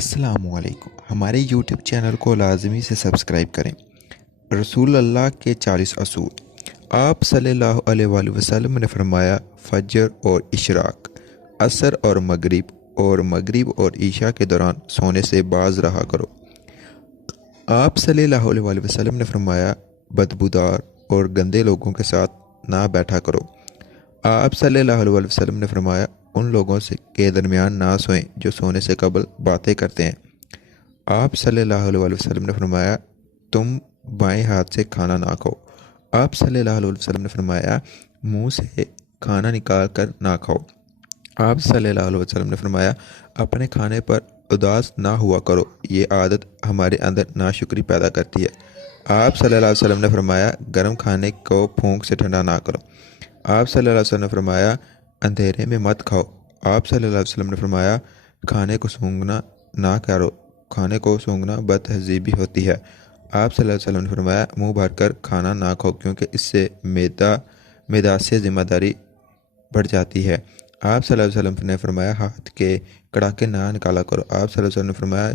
السلام علیکم۔ ہمارے یوٹیوب چینل کو لازمی سے سبسکرائب کریں۔ رسول اللہ کے 40 اصول۔ آپ صلی اللہ علیہ وآلہ وسلم نے فرمایا، فجر اور اشراق، عصر اور مغرب اور عشاء کے دوران سونے سے باز رہا کرو۔ آپ صلی اللہ علیہ وآلہ وسلم نے فرمایا، بدبودار اور گندے لوگوں کے ساتھ نہ بیٹھا کرو۔ آپ صلی اللہ علیہ وآلہ وسلم نے فرمایا، ان لوگوں کے درمیان نہ سوئیں جو سونے سے قبل باتیں کرتے ہیں۔ آپ صلی اللہ علیہ وآلہ وسلم نے فرمایا، تم بائیں ہاتھ سے کھانا نہ کھاؤ۔ آپ صلی اللہ علیہ وسلم نے فرمایا، منہ سے کھانا نکال کر نہ کھاؤ۔ آپ صلی اللہ علیہ وسلم نے فرمایا، اپنے کھانے پر اداس نہ ہوا کرو، یہ عادت ہمارے اندر ناشکری پیدا کرتی ہے۔ آپ صلی اللہ علیہ وسلم نے فرمایا، گرم کھانے کو پھونک سے ٹھنڈا نہ کرو۔ آپ صلی اللہ علیہ وسلم نے فرمایا، اندھیرے میں مت کھاؤ۔ آپ صلی اللہ علیہ وسلم نے فرمایا، کھانے کو سونگھنا نہ کرو، کھانے کو سونگھنا بد تہذیبی ہوتی ہے۔ آپ صلی اللہ علیہ وسلم نے فرمایا، منہ بھر کر کھانا نہ کھاؤ کیونکہ اس سے معدہ سے ذمہ داری بڑھ جاتی ہے۔ آپ صلی اللہ علیہ وسلم نے فرمایا، ہاتھ کے کڑاکے نہ نکالا کرو۔ آپ صلی اللہ علیہ وسلم نے فرمایا،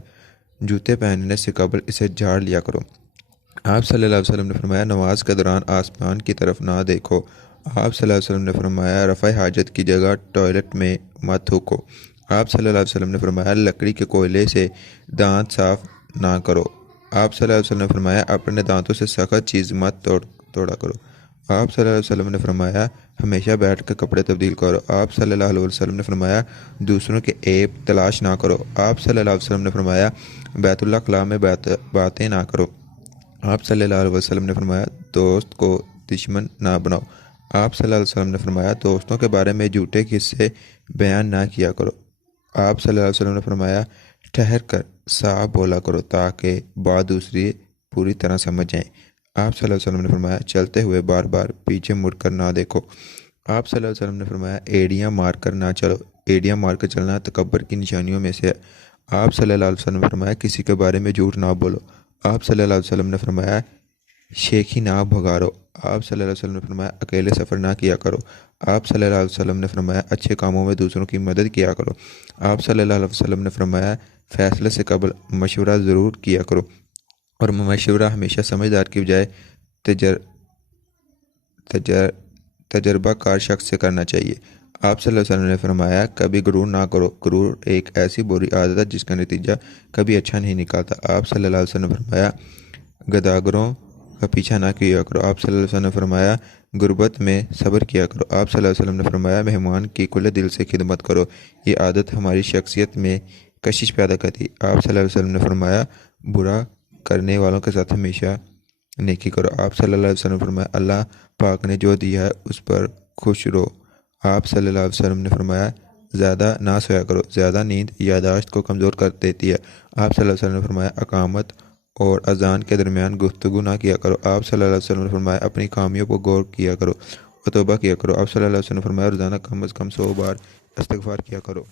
جوتے پہننے سے قبل اسے جھاڑ لیا کرو۔ آپ صلی اللہ علیہ وسلم نے فرمایا، نماز کے دوران آسمان کی طرف نہ دیکھو۔ آپ صلی اللہ علیہ وسلم نے فرمایا، رفع حاجت کی جگہ ٹوائلٹ میں مت تھوکو۔ آپ صلی اللہ علیہ وسلم نے فرمایا، لکڑی کے کوئلے سے دانت صاف نہ کرو۔ آپ صلی اللہ علیہ وسلم نے فرمایا، اپنے دانتوں سے سخت چیز مت توڑا کرو۔ آپ صلی اللہ علیہ وسلم نے فرمایا، ہمیشہ بیٹھ کر کپڑے تبدیل کرو۔ آپ صلی اللہ علیہ وسلم نے فرمایا، دوسروں کے عیب تلاش نہ کرو۔ آپ صلی اللہ علیہ وسلم نے فرمایا، بیت اللہ خلا میں باتیں نہ کرو۔ آپ صلی اللہ علیہ وسلم نے فرمایا، دوست کو دشمن نہ بناؤ۔ آپ صلی اللہ علیہ وسلم نے فرمایا، دوستوں کے بارے میں جھوٹے قصے بیان نہ کیا کرو۔ آپ صلی اللہ علیہ وسلم نے فرمایا، ٹھہر کر صاف بولا کرو تاکہ بات دوسری پوری طرح سمجھ جائیں۔ آپ صلی اللہ علیہ وسلم نے فرمایا، چلتے ہوئے بار بار پیچھے مڑ کر نہ دیکھو۔ آپ صلی اللہ علیہ وسلم نے فرمایا، ایڑیاں مار کر نہ چلو، ایڑیاں مار کر چلنا تکبر کی نشانیوں میں سے ہے۔ آپ صلی اللہ علیہ وسلم نے فرمایا، کسی کے بارے میں جھوٹ نہ بولو۔ آپ صلی اللہ علیہ وسلم نے فرمایا، شیخی نہ بھگارو۔ آپ صلی اللہ علیہ وسلم نے فرمایا، اکیلے سفر نہ کیا کرو۔ آپ صلی اللہ علیہ وسلم نے فرمایا، اچھے کاموں میں دوسروں کی مدد کیا کرو۔ آپ صلی اللہ علیہ وسلم نے فرمایا، فیصلے سے قبل مشورہ ضرور کیا کرو، اور مشورہ ہمیشہ سمجھدار کی بجائے تجربہ کار شخص سے کرنا چاہیے۔ آپ صلی اللہ علیہ وسلم نے فرمایا، کبھی غرور نہ کرو، غرور ایک ایسی بری عادت ہے جس کا نتیجہ کبھی اچھا نہیں نکالتا۔ آپ صلی اللہ علیہ وسلم نے فرمایا، گداگروں کا پیچھا نہ کیا کرو۔ آپ صلی اللہ علیہ وسلم نے فرمایا، غربت میں صبر کیا کرو۔ آپ صلی اللہ علیہ وسلم نے فرمایا، مہمان کی کھلے دل سے خدمت کرو، یہ عادت ہماری شخصیت میں کشش پیدا کرتی۔ آپ صلی اللہ علیہ وسلم نے فرمایا، برا کرنے والوں کے ساتھ ہمیشہ نیکی کرو۔ آپ صلی اللہ علیہ وسلم نے فرمایا، اللہ پاک نے جو دیا ہے اس پر خوش رہو۔ آپ صلی اللہ علیہ وسلم نے فرمایا، زیادہ نہ سویا کرو، زیادہ نیند یادداشت کو کمزور کر دیتی ہے۔ آپ صلی اللہ علیہ وسلم نے فرمایا، اقامت اور اذان کے درمیان گفتگو نہ کیا کرو۔ آپ صلی اللہ علیہ وسلم نے فرمایا، اپنی خامیوں پر غور کیا کرو اور توبہ کیا کرو۔ آپ صلی اللہ علیہ وسلم نے فرمایا، روزانہ کم از کم 100 بار استغفار کیا کرو۔